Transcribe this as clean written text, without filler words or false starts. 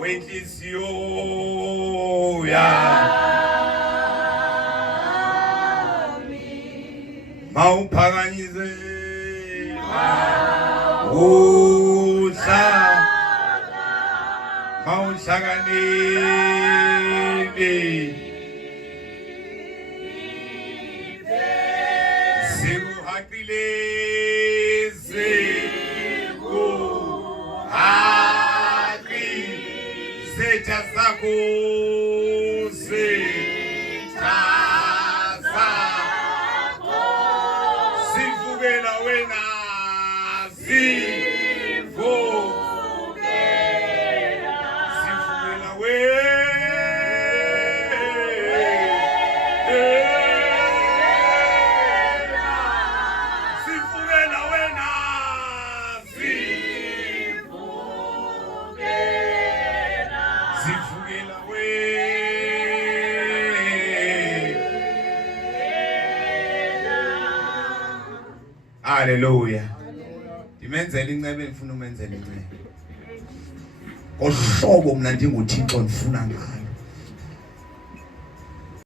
wenhliziyo yami mawuphakanyise mawuhlakaniphe sikuhaqile zitha zakho zivukela wena zivukela wena zivukela Hallelujah. Dimenzela incebe ngifuna umenzela incebe. Ohlobo mina ndinguThixo ngifuna ngayo.